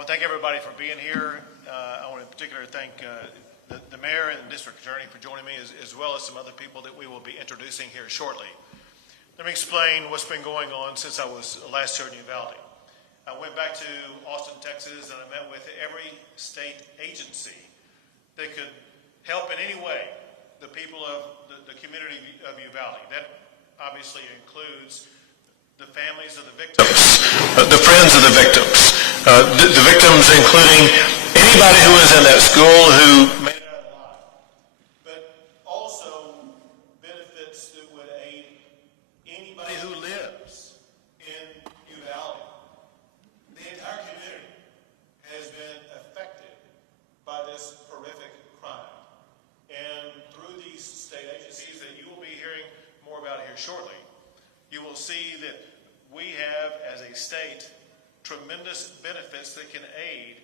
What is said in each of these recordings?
want to thank everybody for being here. I want to in particular thank the mayor and the district attorney for joining me, as well as some other people that we will be introducing here shortly. Let me explain what's been going on since I was last here in Uvalde. I went back to Austin, Texas, and I met with every state agency that could help in any way the people of the community of Uvalde. That obviously includes the families of the victims, the friends of the victims, the victims including anybody who was in that school who made it out alive, but also benefits that would aid anybody who lives in Uvalde. The entire community has been affected by this horrific crime. And through these state agencies that you will be hearing more about here shortly, you will see that we have, as a state, tremendous benefits that can aid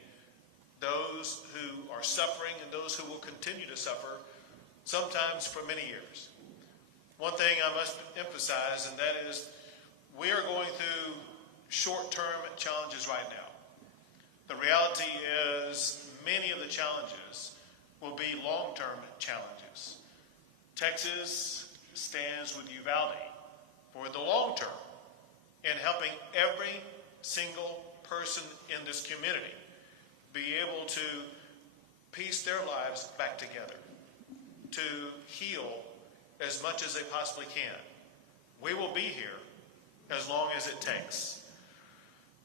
those who are suffering and those who will continue to suffer, sometimes for many years. One thing I must emphasize, and that is we are going through short-term challenges right now. The reality is many of the challenges will be long-term challenges. Texas stands with Uvalde for the long term in helping every single person in this community be able to piece their lives back together, to heal as much as they possibly can. We will be here as long as it takes.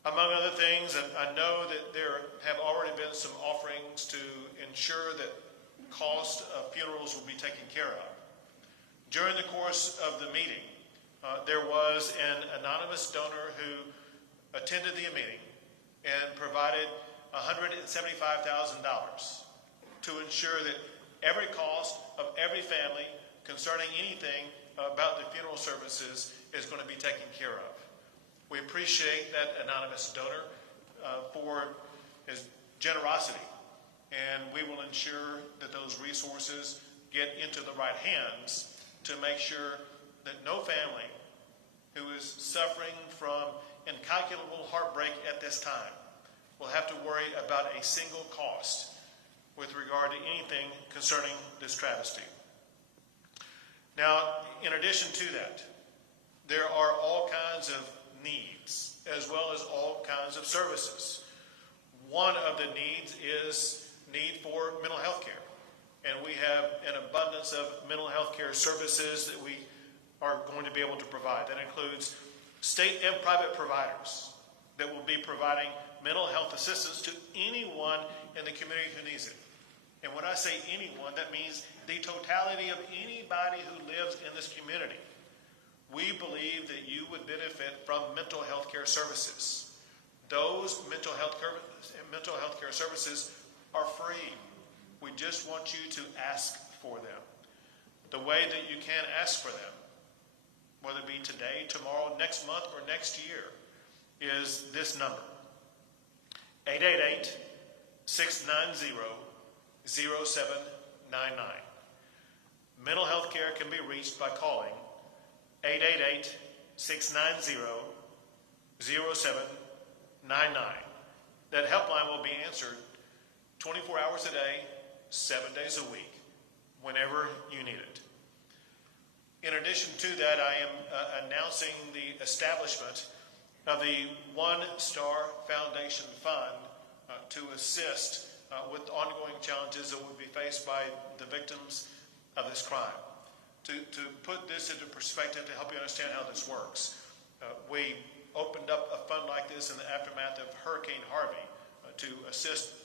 Among other things, I know that there have already been some offerings to ensure that cost of funerals will be taken care of. During the course of the meeting, there was an anonymous donor who attended the meeting and provided $175,000 to ensure that every cost of every family concerning anything about the funeral services is going to be taken care of. We appreciate that anonymous donor for his generosity, and we will ensure that those resources get into the right hands to make sure that no family who is suffering from incalculable heartbreak at this time will have to worry about a single cost with regard to anything concerning this travesty. Now, in addition to that, there are all kinds of needs as well as all kinds of services. One of the needs is need for mental health care. And we have an abundance of mental health care services that we are going to be able to provide. That includes state and private providers that will be providing mental health assistance to anyone in the community who needs it. And when I say anyone, that means the totality of anybody who lives in this community. We believe that you would benefit from mental health care services. Those mental health care services are free. We just want you to ask for them. The way that you can ask for them, whether it be today, tomorrow, next month, or next year, is this number: 888-690-0799. Mental health care can be reached by calling 888-690-0799. That helpline will be answered 24 hours a day, 7 days a week, whenever you need it. In addition to that, I am announcing the establishment of the One Star Foundation Fund to assist with ongoing challenges that will be faced by the victims of this crime. To put this into perspective, to help you understand how this works, we opened up a fund like this in the aftermath of Hurricane Harvey to assist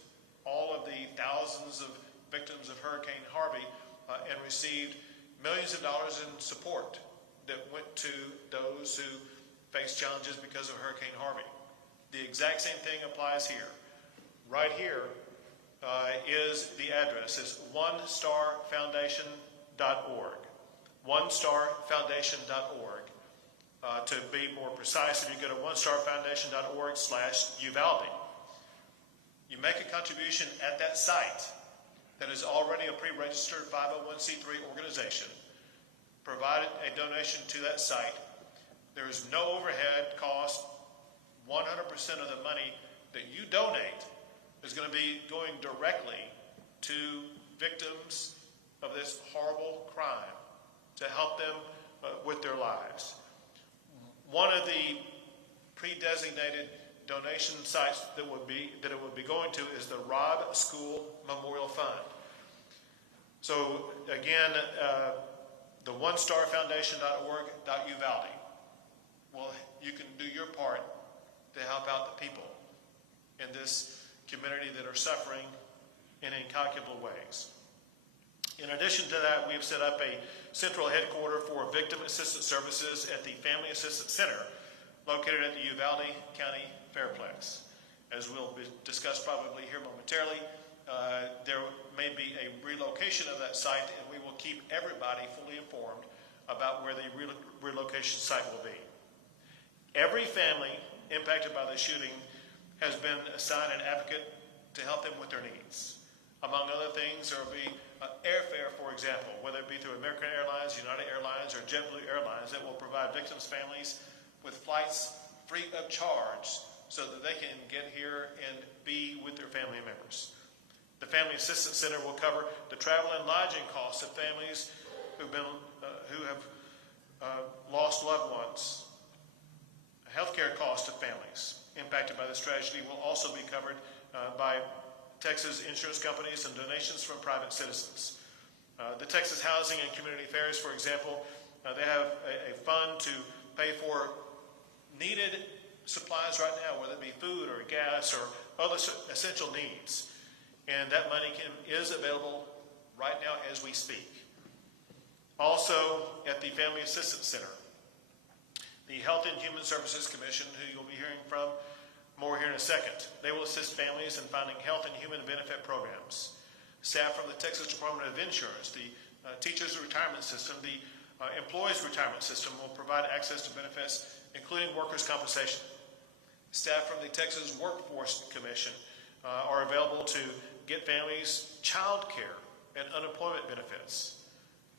all of the thousands of victims of Hurricane Harvey and received millions of dollars in support that went to those who faced challenges because of Hurricane Harvey. The exact same thing applies here. Right here is the address. It's onestarfoundation.org. onestarfoundation.org. To be more precise, if you go to onestarfoundation.org/Uvalde, you make a contribution at that site that is already a pre-registered 501c3 organization. Provide a donation to that site. There is no overhead cost. 100% of the money that you donate is going to be going directly to victims of this horrible crime to help them with their lives. One of the pre-designated donation sites that it would be going to is the Robb School Memorial Fund. So again, the onestarfoundation.org.uvalde. Well, you can do your part to help out the people in this community that are suffering in incalculable ways. In addition to that, we have set up a central headquarters for victim assistance services at the Family Assistance Center located at the Uvalde County Fairplex. As will be discussed probably here momentarily, there may be a relocation of that site, and we will keep everybody fully informed about where the relocation site will be. Every family impacted by the shooting has been assigned an advocate to help them with their needs. Among other things, there will be airfare, for example, whether it be through American Airlines, United Airlines, or JetBlue Airlines, that will provide victims' families with flights free of charge so that they can get here and be with their family members. The Family Assistance Center will cover the travel and lodging costs of families who have lost loved ones. Healthcare costs of families impacted by this tragedy will also be covered by Texas insurance companies and donations from private citizens. The Texas Housing and Community Affairs, for example, they have a fund to pay for needed supplies right now, whether it be food or gas or other essential needs. And that money is available right now as we speak. Also, at the Family Assistance Center, the Health and Human Services Commission, who you'll be hearing from more here in a second, they will assist families in finding health and human benefit programs. Staff from the Texas Department of Insurance, the Teachers Retirement System, the Employees Retirement System will provide access to benefits, including workers' compensation. Staff from the Texas Workforce Commission are available to get families child care and unemployment benefits.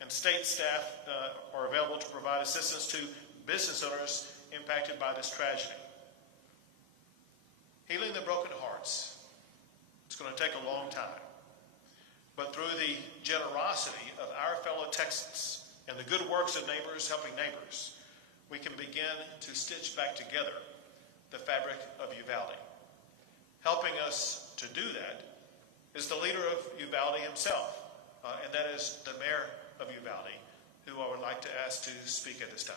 And state staff are available to provide assistance to business owners impacted by this tragedy. Healing the broken hearts, it's going to take a long time. But through the generosity of our fellow Texans and the good works of neighbors helping neighbors, we can begin to stitch back together the fabric of Uvalde. Helping us to do that is the leader of Uvalde himself, and that is the mayor of Uvalde, who I would like to ask to speak at this time.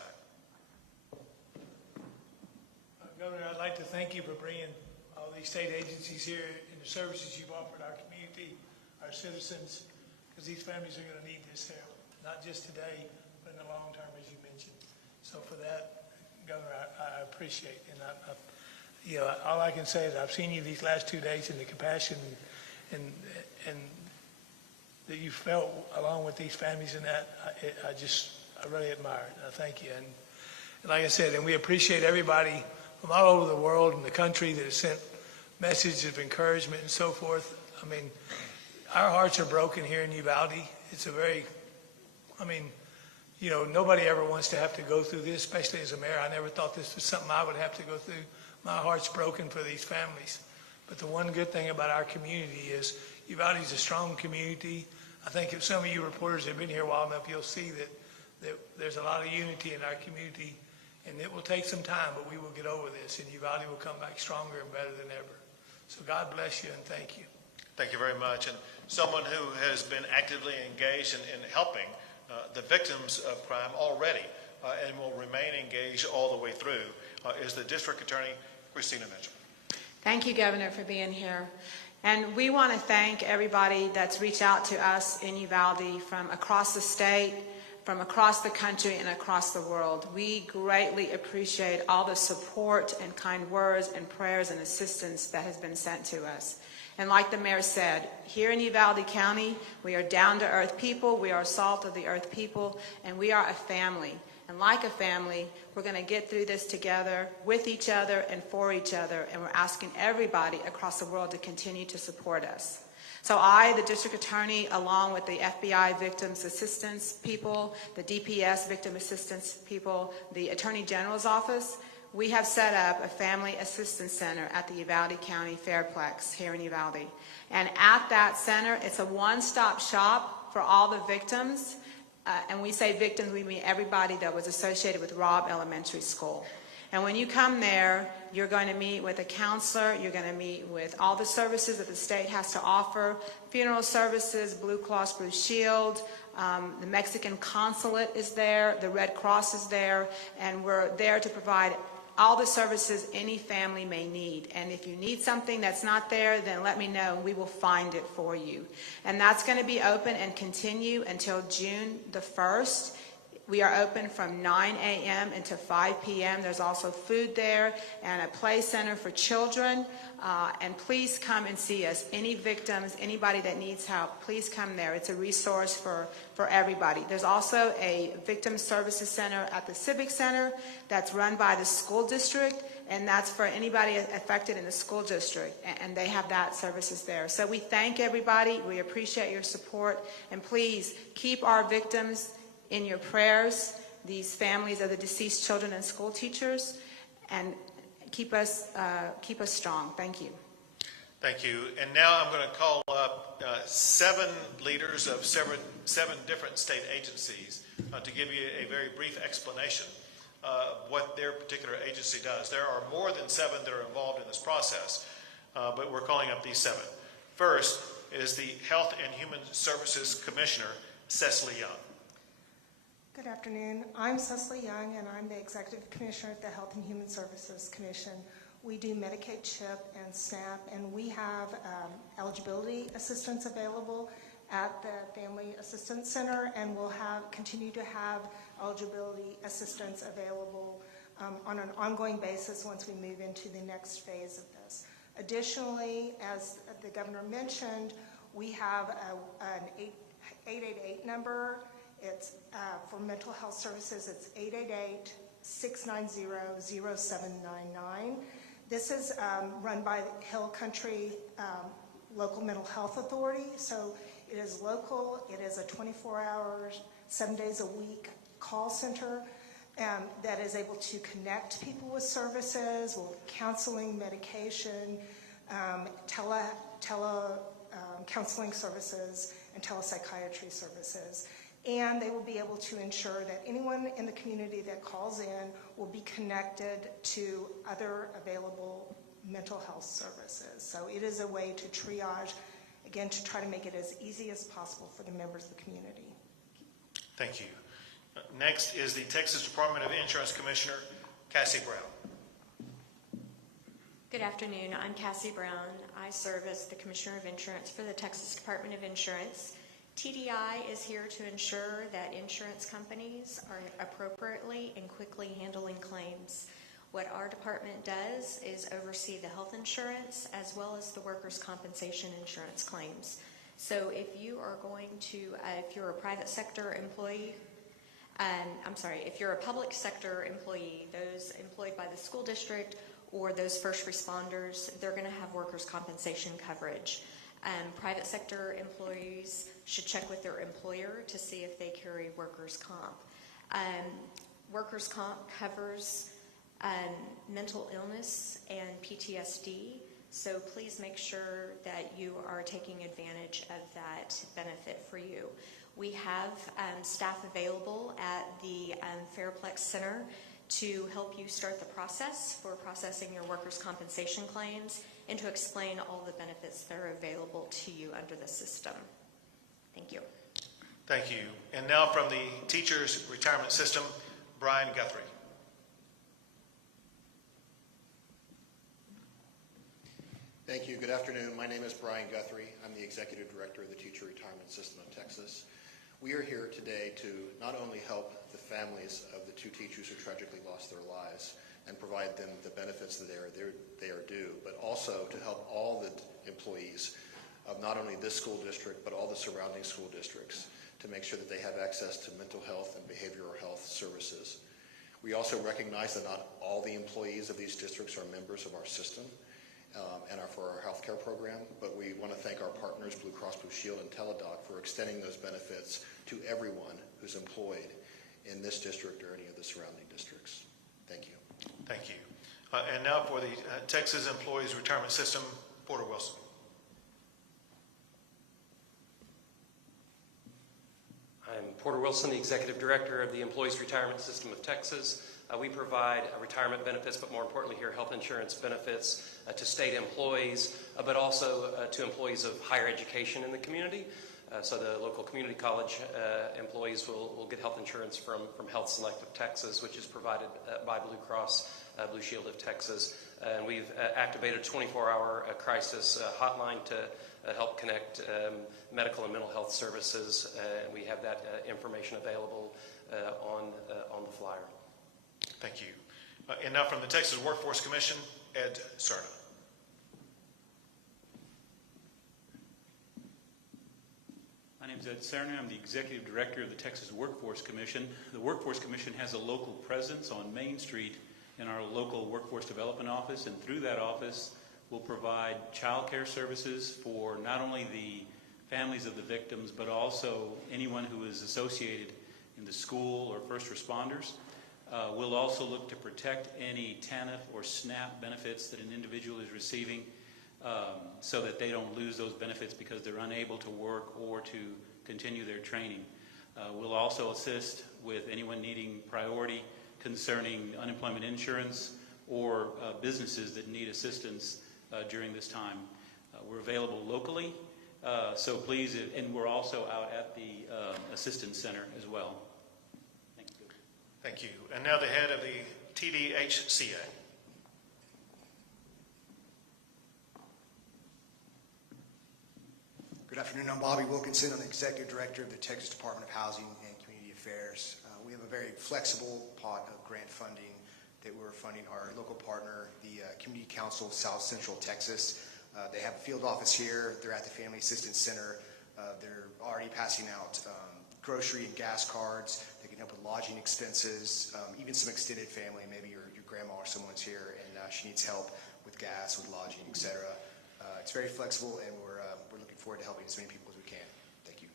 Governor, I'd like to thank you for bringing all these state agencies here and the services you've offered our community, our citizens, because these families are going to need this help, not just today, but in the long term, as you mentioned. So for that, Governor, I appreciate it. And all I can say is I've seen you these last 2 days and the compassion and that you felt along with these families, and that I really admire it. I thank you. And like I said, and we appreciate everybody from all over the world and the country that has sent messages of encouragement and so forth. I mean, our hearts are broken here in Uvalde. It's a very, nobody ever wants to have to go through this, especially as a mayor. I never thought this was something I would have to go through. My heart's broken for these families. But the one good thing about our community is Uvalde's a strong community. I think if some of you reporters have been here a while enough, you'll see that there's a lot of unity in our community. And it will take some time, but we will get over this, and Uvalde will come back stronger and better than ever. So God bless you, and thank you. Thank you very much. And someone who has been actively engaged in helping the victims of crime already and will remain engaged all the way through is the District Attorney, Christina Mitchell. Thank you, Governor, for being here. And we want to thank everybody that's reached out to us in Uvalde from across the state, from across the country, and across the world. We greatly appreciate all the support and kind words and prayers and assistance that has been sent to us. And like the mayor said, here in Uvalde County, we are down-to-earth people, we are salt-of-the-earth people, and we are a family. And like a family, we're going to get through this together with each other and for each other, and we're asking everybody across the world to continue to support us. So I, the district attorney, along with the FBI victims assistance people, the DPS victim assistance people, the Attorney General's office, we have set up a family assistance center at the Uvalde County Fairplex here in Uvalde. And at that center, it's a one-stop shop for all the victims. And we say victims, we mean everybody that was associated with Robb Elementary School. And when you come there, you're going to meet with a counselor, you're going to meet with all the services that the state has to offer, funeral services, Blue Cross Blue Shield, the Mexican consulate is there, the Red Cross is there, and we're there to provide all the services any family may need. And if you need something that's not there, then let me know and we will find it for you. And that's going to be open and continue until June the 1st. We are open from 9 a.m. until 5 p.m. There's also food there and a play center for children. And please come and see us. Any victims, anybody that needs help, please come there. It's a resource for everybody. There's also a victim services center at the Civic Center that's run by the school district, and that's for anybody affected in the school district, and they have that services there. So we thank everybody. We appreciate your support, and please keep our victims in your prayers, these families of the deceased children and school teachers, and keep us strong. Thank you. Thank you. And now I'm going to call up 7 leaders of seven different state agencies to give you a very brief explanation of what their particular agency does. There are more than 7 that are involved in this process, but we're calling up these 7. First is the Health and Human Services Commissioner, Cecily Young. Good afternoon. I'm Cecily Young, and I'm the Executive Commissioner at the Health and Human Services Commission. We do Medicaid, CHIP, and SNAP, and we have eligibility assistance available at the Family Assistance Center, and we'll continue to have eligibility assistance available on an ongoing basis once we move into the next phase of this. Additionally, as the Governor mentioned, we have an 888 number. It's for mental health services. It's 888-690-0799. This is run by the Hill Country Local Mental Health Authority. So it is local. It is a 24-hour, 7 days a week call center that is able to connect people with services, with counseling, medication, counseling services, and telepsychiatry services. And they will be able to ensure that anyone in the community that calls in will be connected to other available mental health services. So it is a way to triage, again, to try to make it as easy as possible for the members of the community. Thank you. Next is the Texas Department of Insurance Commissioner, Cassie Brown. Good afternoon. I'm Cassie Brown. I serve as the Commissioner of Insurance for the Texas Department of Insurance. TDI is here to ensure that insurance companies are appropriately and quickly handling claims. What our department does is oversee the health insurance as well as the workers' compensation insurance claims. So if you are going to, if you're a private sector employee, if you're a public sector employee, those employed by the school district or those first responders, they're going to have workers' compensation coverage. Private sector employees should check with their employer to see if they carry workers' comp. Workers' comp covers mental illness and PTSD, so please make sure that you are taking advantage of that benefit for you. We have staff available at the Fairplex Center to help you start the process for processing your workers' compensation claims and to explain all the benefits that are available to you under the system. Thank you. Thank you. And now from the Teachers Retirement System, Brian Guthrie. Thank you. Good afternoon. My name is Brian Guthrie. I'm the Executive Director of the Teacher Retirement System of Texas. We are here today to not only help the families of the 2 teachers who tragically lost their lives and provide them the benefits that they are due, but also to help all the employees of not only this school district, but all the surrounding school districts to make sure that they have access to mental health and behavioral health services. We also recognize that not all the employees of these districts are members of our system and are for our healthcare program, but we want to thank our partners, Blue Cross Blue Shield and Teladoc, for extending those benefits to everyone who's employed in this district or any of the surrounding districts. Thank you. Thank you. And now for the Texas Employees Retirement System, Porter Wilson. I'm Porter Wilson, the Executive Director of the Employees Retirement System of Texas. We provide retirement benefits, but more importantly here, health insurance benefits to state employees, but also to employees of higher education in the community. So the local community college employees will get health insurance from Health Select of Texas, which is provided by Blue Cross Blue Shield of Texas. And we've activated a 24-hour crisis hotline to help connect medical and mental health services. And we have that information available on the flyer. Thank you. And now from the Texas Workforce Commission, Ed Cerna. My name is Ed Cerna. I'm the Executive Director of the Texas Workforce Commission. The Workforce Commission has a local presence on Main Street in our local Workforce Development Office, and through that office we'll provide child care services for not only the families of the victims, but also anyone who is associated in the school or first responders. We'll also look to protect any TANF or SNAP benefits that an individual is receiving so that they don't lose those benefits because they're unable to work or to continue their training. We'll also assist with anyone needing priority concerning unemployment insurance or businesses that need assistance during this time. We're available locally, so please, and we're also out at the Assistance Center as well. Thank you. And now the head of the TDHCA. Good afternoon. I'm Bobby Wilkinson. I'm the Executive Director of the Texas Department of Housing and Community Affairs. We have a very flexible pot of grant funding that we're funding our local partner, the Community Council of South Central Texas. They have a field office here. They're at the Family Assistance Center. They're already passing out grocery and gas cards. They can help with lodging expenses, even some extended family. Maybe your grandma or someone's here and she needs help with gas, with lodging, etc. It's very flexible, and we're looking forward to helping as many people as we can. Thank you.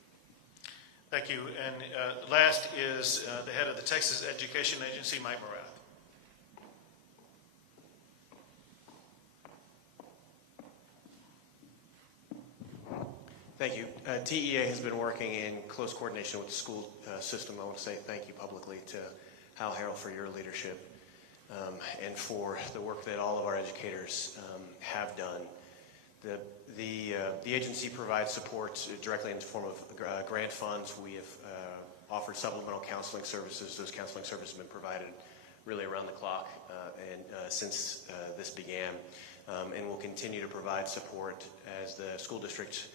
Thank you. And last is the head of the Texas Education Agency, Mike Morath. Thank you. TEA has been working in close coordination with the school system. I want to say thank you publicly to Hal Harrell for your leadership and for the work that all of our educators have done. The agency provides support directly in the form of grant funds. We have offered supplemental counseling services. Those counseling services have been provided really around the clock since this began, and will continue to provide support as the school district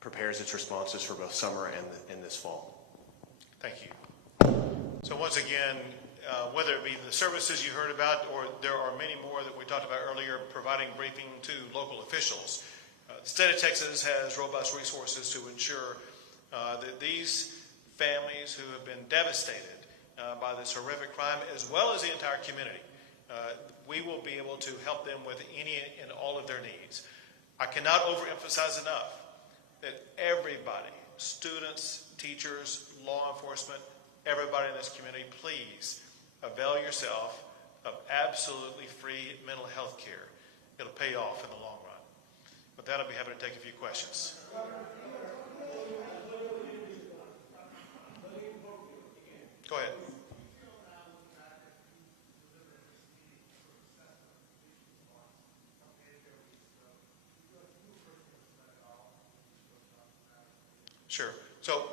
prepares its responses for both summer and this fall. Thank you. So once again, whether it be the services you heard about, or there are many more that we talked about earlier, providing briefing to local officials. The state of Texas has robust resources to ensure that these families who have been devastated by this horrific crime, as well as the entire community, we will be able to help them with any and all of their needs. I cannot overemphasize enough that everybody, students, teachers, law enforcement, everybody in this community, please avail yourself of absolutely free mental health care. It'll pay off in the long run. With that, I'll be happy to take a few questions. Go ahead. Sure. So,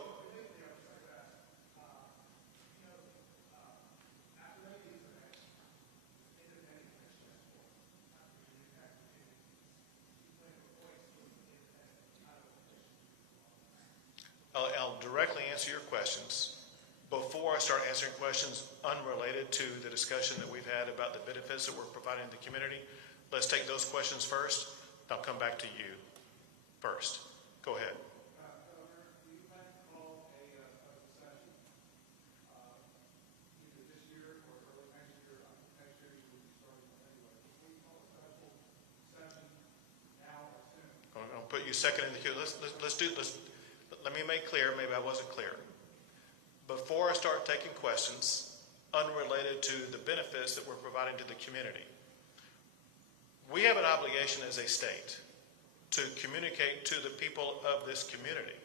I'll directly answer your questions. Before I start answering questions unrelated to the discussion that we've had about the benefits that we're providing the community, let's take those questions first. I'll come back to you first. Go ahead. I'll put you second in the queue. Let me make clear, maybe I wasn't clear. Before I start taking questions, unrelated to the benefits that we're providing to the community. We have an obligation as a state to communicate to the people of this community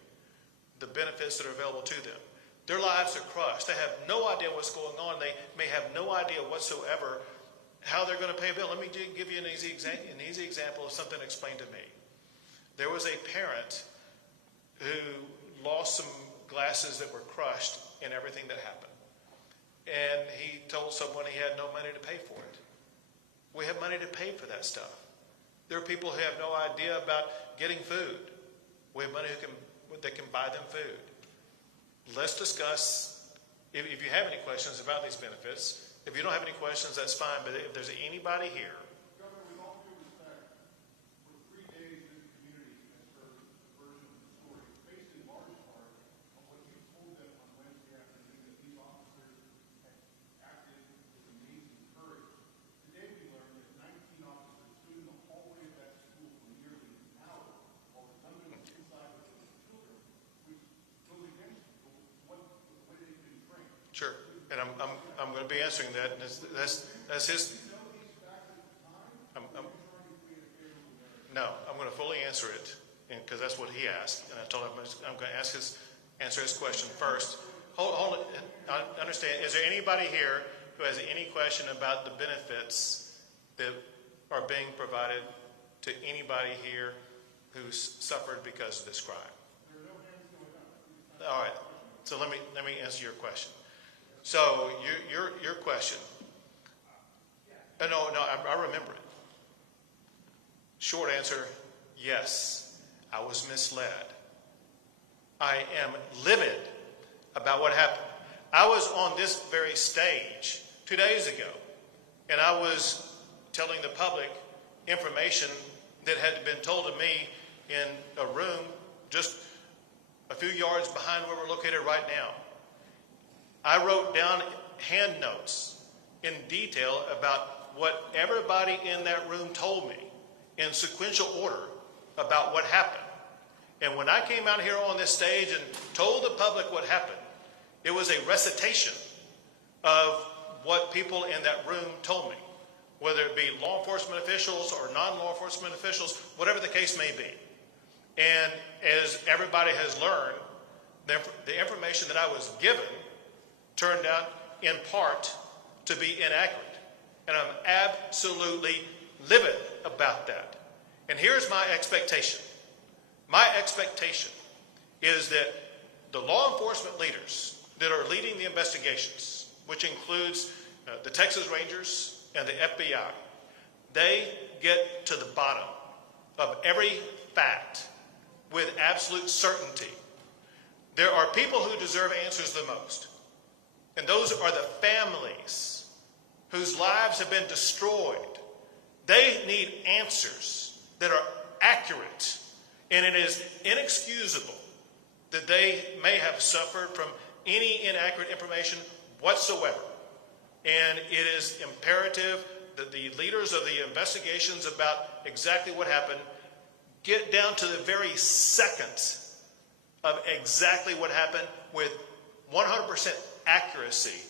the benefits that are available to them. Their lives are crushed. They have no idea what's going on. They may have no idea whatsoever how they're going to pay a bill. Let me give you an easy example of something explained to me. There was a parent who lost some glasses that were crushed in everything that happened. And he told someone he had no money to pay for it. We have money to pay for that stuff. There are people who have no idea about getting food. We have money that can buy them food. Let's discuss, if you have any questions about these benefits. If you don't have any questions, that's fine. But if there's anybody here. Governor, with all due respect, for 3 days this community has heard the version of the story, based in large part on what you told them on Wednesday afternoon, that these officers had acted with amazing courage. Today we learned that 19 officers stood in the hallway of that school for nearly an hour while the gunman was inside with those children, which goes against the way they've been trained. Sure. And I'm going to be answering that. And that's his. No, I'm going to fully answer it because that's what he asked. And I told him I'm going to answer his question first. Hold it. I understand. Is there anybody here who has any question about the benefits that are being provided to anybody here who's suffered because of this crime? All right. So let me answer your question. So your question. No, I remember it. Short answer, yes, I was misled. I am livid about what happened. I was on this very stage 2 days ago, and I was telling the public information that had been told to me in a room just a few yards behind where we're located right now. I wrote down hand notes in detail about what everybody in that room told me in sequential order about what happened. And when I came out here on this stage and told the public what happened, it was a recitation of what people in that room told me, whether it be law enforcement officials or non-law enforcement officials, whatever the case may be. And as everybody has learned, the information that I was given turned out in part to be inaccurate. And I'm absolutely livid about that. And here's my expectation. My expectation is that the law enforcement leaders that are leading the investigations, which includes the Texas Rangers and the FBI, they get to the bottom of every fact with absolute certainty. There are people who deserve answers the most. And those are the families whose lives have been destroyed. They need answers that are accurate. And it is inexcusable that they may have suffered from any inaccurate information whatsoever. And it is imperative that the leaders of the investigations about exactly what happened get down to the very second of exactly what happened with 100% accuracy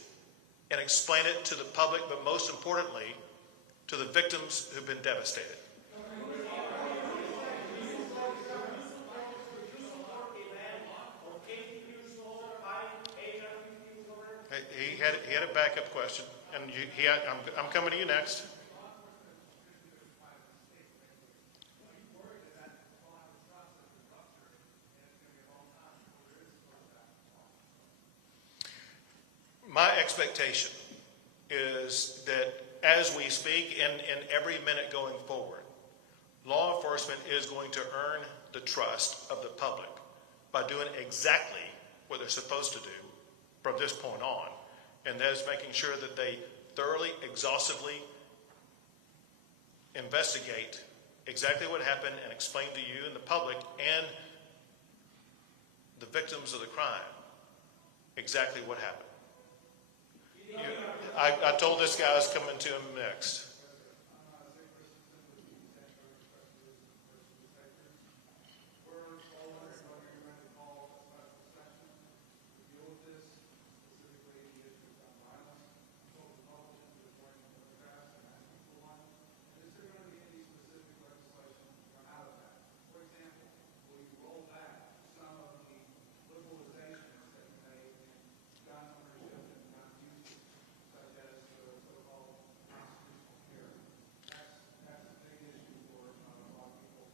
and explain it to the public, but most importantly, to the victims who've been devastated. He had a backup question, and I'm coming to you next. My expectation is that as we speak and in every minute going forward, law enforcement is going to earn the trust of the public by doing exactly what they're supposed to do from this point on, and that is making sure that they thoroughly, exhaustively investigate exactly what happened and explain to you and the public and the victims of the crime exactly what happened. I told this guy I was coming to him next.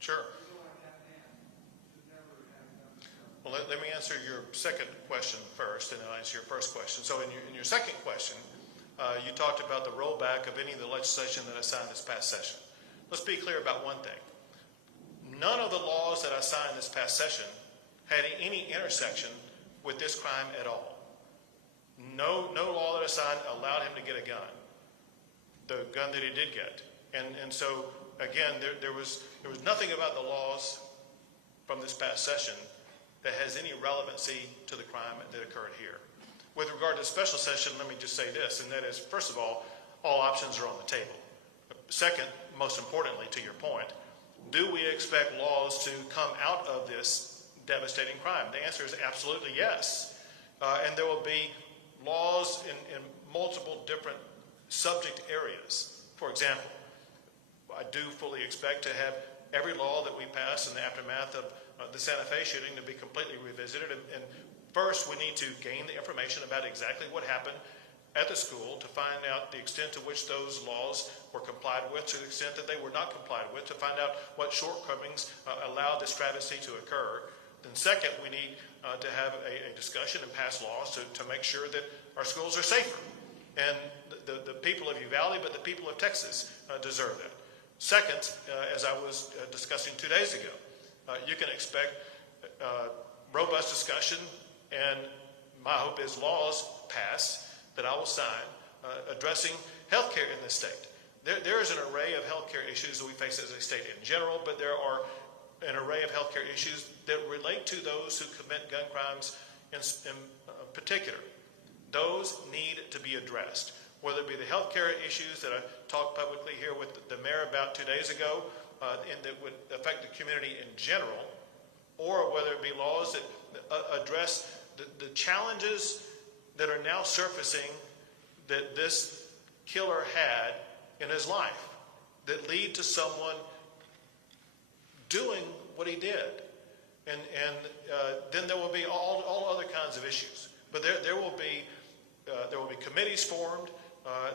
Sure. Well, let me answer your second question first, and then I'll answer your first question. So in your second question, you talked about the rollback of any of the legislation that I signed this past session. Let's be clear about one thing. None of the laws that I signed this past session had any intersection with this crime at all. No law that I signed allowed him to get a gun, the gun that he did get. And so, again, there was nothing about the laws from this past session that has any relevancy to the crime that occurred here. With regard to the special session, let me just say this, and that is, first of all options are on the table. Second, most importantly, to your point, do we expect laws to come out of this devastating crime? The answer is absolutely yes. And there will be laws in multiple different subject areas. For example, I do fully expect to have every law that we pass in the aftermath of the Santa Fe shooting to be completely revisited. And first, we need to gain the information about exactly what happened at the school to find out the extent to which those laws were complied with, to the extent that they were not complied with, to find out what shortcomings allowed this travesty to occur. Then second, we need to have a discussion and pass laws to make sure that our schools are safer. And the people of Uvalde, but the people of Texas deserve that. Second, as I was discussing 2 days ago, you can expect robust discussion, and my hope is laws pass that I will sign addressing healthcare in this state. There is an array of healthcare issues that we face as a state in general, but there are an array of healthcare issues that relate to those who commit gun crimes in particular. Those need to be addressed, whether it be the healthcare issues that I talked publicly here with the mayor about 2 days ago, and that would affect the community in general, or whether it be laws that address the challenges that are now surfacing that this killer had in his life that lead to someone doing what he did. And then there will be all other kinds of issues. But there will be committees formed,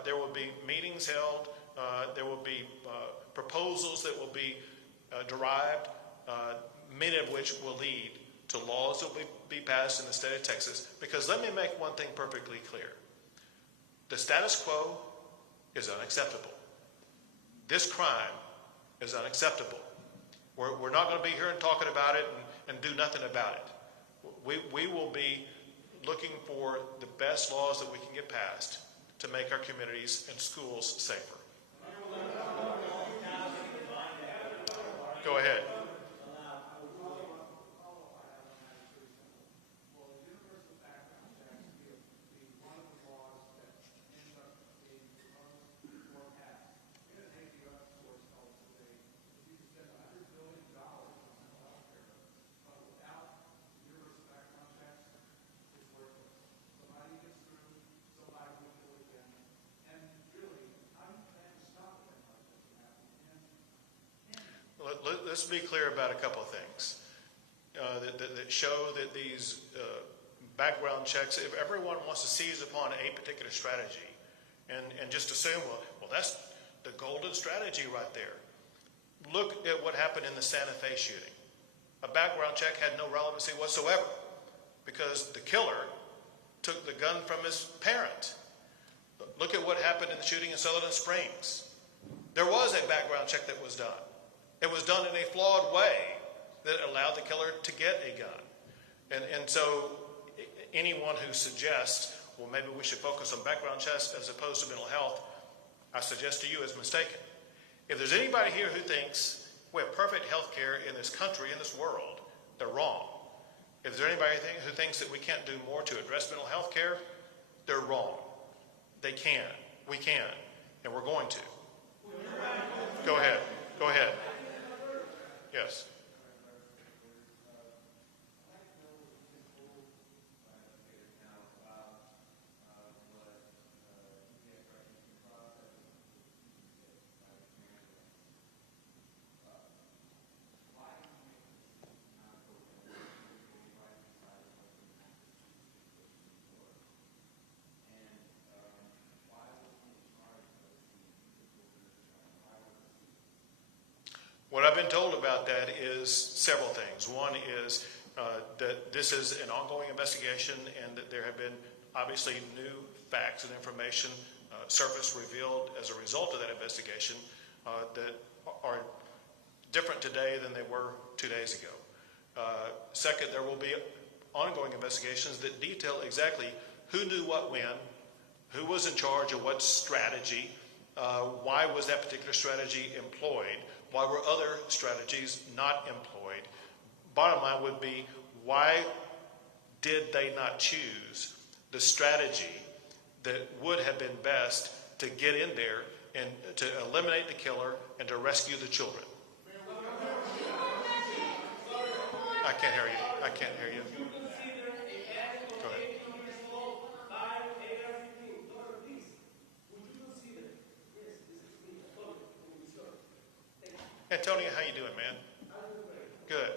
there will be meetings held, there will be proposals that will be derived, many of which will lead to laws that will be passed in the state of Texas. Because let me make one thing perfectly clear. The status quo is unacceptable. This crime is unacceptable. We're not going to be here and talking about it and do nothing about it. We will be looking for the best laws that we can get passed to make our communities and schools safer. Go ahead. Let's be clear about a couple of things that show that these background checks, if everyone wants to seize upon a particular strategy and just assume, well, that's the golden strategy right there. Look at what happened in the Santa Fe shooting. A background check had no relevancy whatsoever because the killer took the gun from his parent. Look at what happened in the shooting in Sutherland Springs. There was a background check that was done. It was done in a flawed way that allowed the killer to get a gun. And so anyone who suggests, well, maybe we should focus on background checks as opposed to mental health, I suggest to you is mistaken. If there's anybody here who thinks we have perfect health care in this country, in this world, they're wrong. If there's anybody who thinks that we can't do more to address mental health care, they're wrong. They can. We can. And we're going to. Go ahead. Go ahead. Yes. been told about that is several things. One is that this is an ongoing investigation and that there have been obviously new facts and information surfaced, revealed as a result of that investigation that are different today than they were 2 days ago. Second, there will be ongoing investigations that detail exactly who knew what when, who was in charge of what strategy, why was that particular strategy employed, why were other strategies not employed. Bottom line would be, why did they not choose the strategy that would have been best to get in there and to eliminate the killer and to rescue the children? I can't hear you. I can't hear you. Go ahead. Antonio, how you doing, man? Good.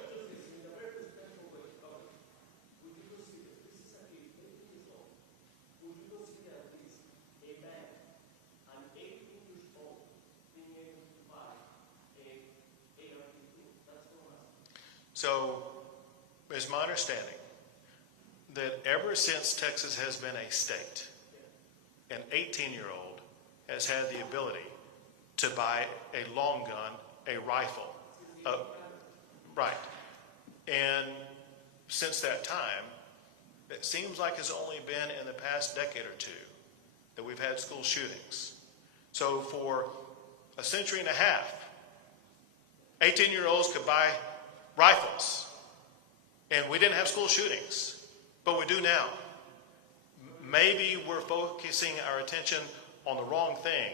So, it's my understanding that ever since Texas has been a state, an 18-year-old has had the ability to buy a long gun, a rifle. Right. And since that time, it seems like it's only been in the past decade or two that we've had school shootings. So for a century and a half, 18-year-olds could buy rifles, and we didn't have school shootings, but we do now. Maybe we're focusing our attention on the wrong thing,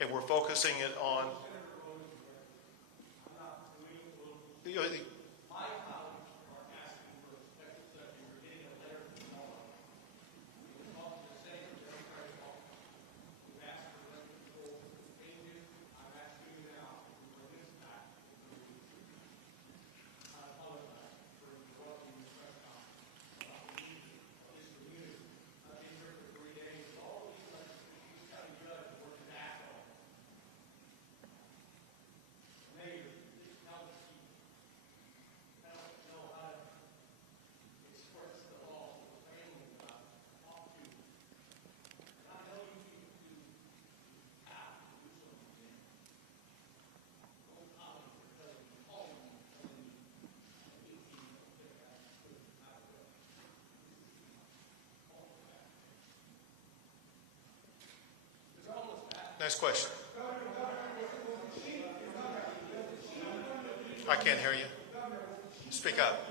and we're focusing it on Next question. I can't hear you. Speak up.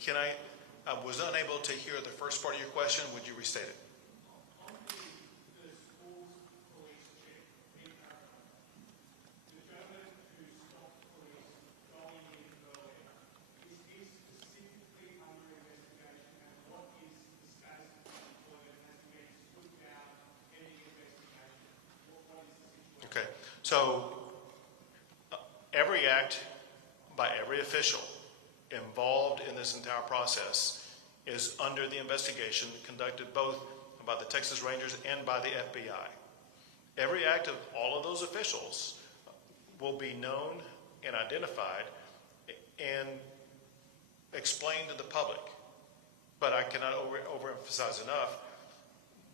Can I was unable to hear the first part of your question. Would you restate it? Okay, so every act by every official involved in this entire process is under the investigation conducted both by the Texas Rangers and by the FBI. Every act of all of those officials will be known and identified and explained to the public. But I cannot overemphasize enough,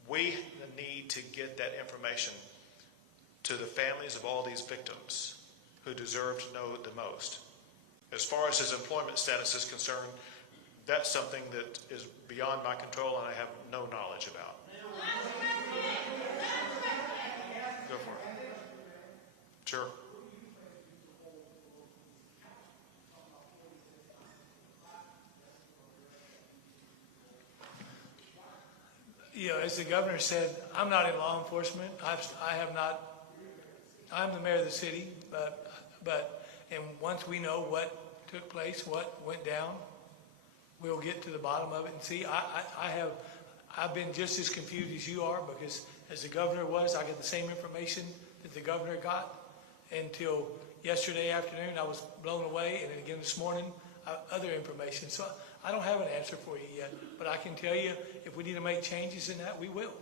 we need to get that information to the families of all these victims who deserve to know the most. As far as his employment status is concerned, that's something that is beyond my control and I have no knowledge about. Go for it. Sure. You know, as the governor said, I'm not in law enforcement. I have not. I'm the mayor of the city, and once we know what took place, what went down, we'll get to the bottom of it and see. I've been just as confused as you are, because as the governor was, I got the same information that the governor got until yesterday afternoon, I was blown away, and then again this morning, other information. So I don't have an answer for you yet, but I can tell you, if we need to make changes in that, we will.